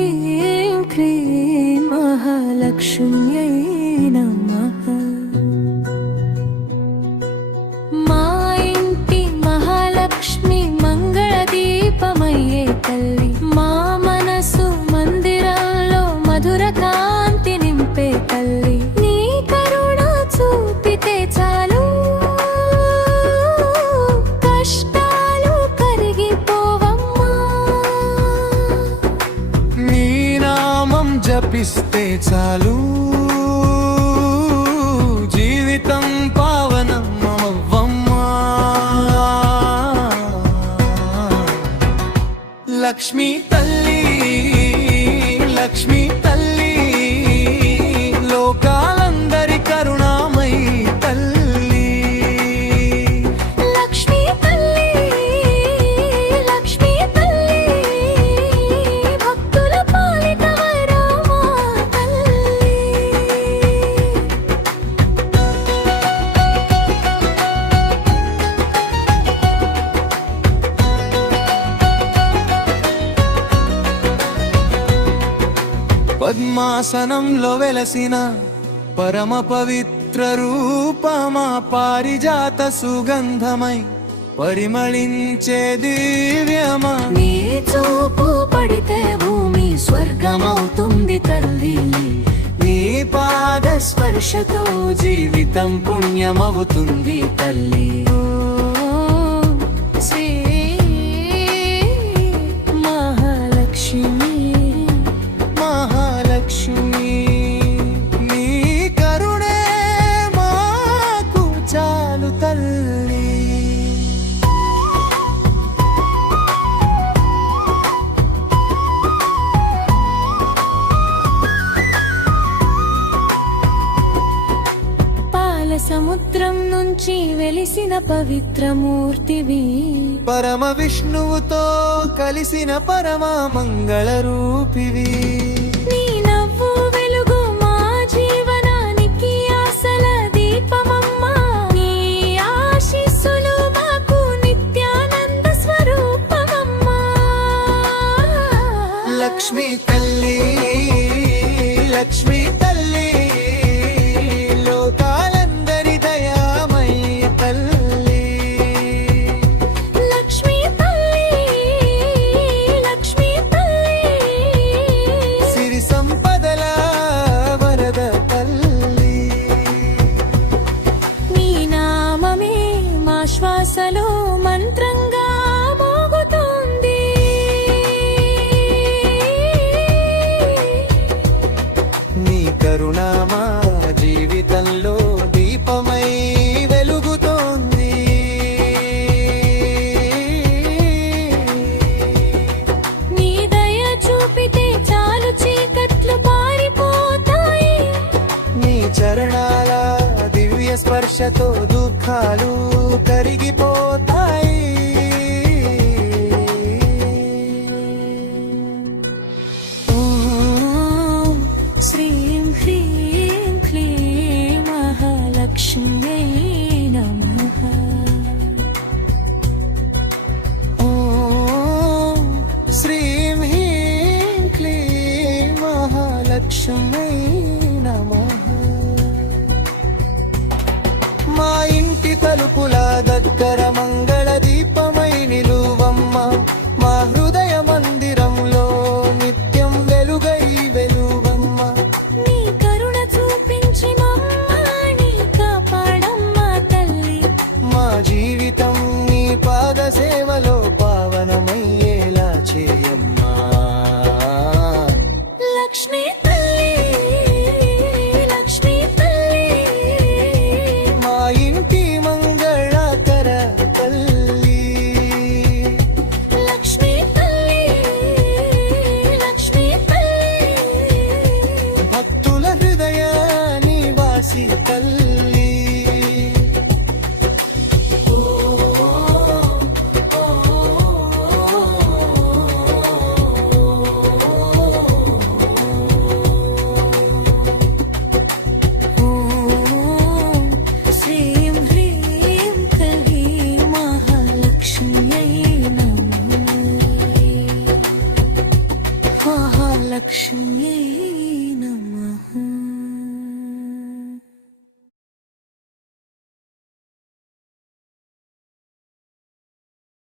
హ్రీం క్లీం మహాలక్ష్మ్యై నమః. మా ఇంటి మహాలక్ష్మి మంగళ దీపమయ్యే తల్లి, మా మనసు మందిరంలో మధుర కాంతి నింపే తల్లి. నీ కరుణ చూపితే చాలు, కష్టాలు కరిగిపోవమ్మా. నీ నామం జపిస్తే చాలు, జీవితం పావనమవ్వమ్మా. లక్ష్మీ తల్లి, లక్ష్మీ తల్లి, లోకాలందరి కరుణామయి తల్లి. లక్ష్మీ తల్లి, లక్ష్మీ తల్లి, భక్తుల పాలిట వరమా తల్లి. పద్మాసనంలో వెలసిన పరమ పవిత్ర రూపమా, పారిజాత సుగంధమై పరిమళించే దివ్యమా. నీ చూపు పడితే భూమి స్వర్గమవుతుంది తల్లి, నీ పాద స్పర్శతో జీవితం పుణ్యమవుతుంది తల్లి. శ్రీ మహాలక్ష్మి, మహాలక్ష్మి, నీ కరుణే మాకు చాలు తల్లి. పాల సముద్రం నుంచి వెలిసిన పవిత్రమూర్తివి, పరమ విష్ణువుతో కలిసిన పరమ మంగళ రూపివి. నీ నవ్వు వెలుగు మా జీవనానికి ఆశల దీపమమ్మా. నీ ఆశీస్సులు మాకు నిత్యానంద స్వరూపమమ్మా. లక్ష్మీ తల్లి, లక్ష్మీ తల్లి, లోకాలందరి దయామయ్య తల్లి. లక్ష్మీ తల్లి, లక్ష్మీ తల్లి, సిరి సంపదల వరద తల్లి. నీ నామమే మా శ్వాసలో మంత్రంగా మోగుతుంది. నీ కరుణ మా జీవితంలో దీపమై వెలుగుతోంది. నీ దయ చూపితే చాలు చీకట్లు పారిపోతాయి. నీ చరణాల దివ్య స్పర్శతో దుఃఖాలు కరిగిపోతాయి. ఓం శ్రీం హ్రీం క్లీం మహాలక్ష్మ్యై నమః. ఓం శ్రీం హ్రీం క్లీం మహాలక్ష్మీ నమః. మా ఇంటి తలుపుల దగ్గర మంగళ దీపమై నిలువమ్మ, మా హృదయ మందిరంలో నిత్యం వెలుగై వెలుగమ్మ. నీ కరుణ చూపించి మమ్మల్ని కాపాడమ్మా తల్లి. మా జీవితం నీ పాద సేవలో పావనమయ్యేలా చేయమ్మా. లక్ష్మీ తల్లి, లక్ష్మీ తల్లి, మా ఇంటి మంగళకర తల్లి. లక్ష్మీ నమః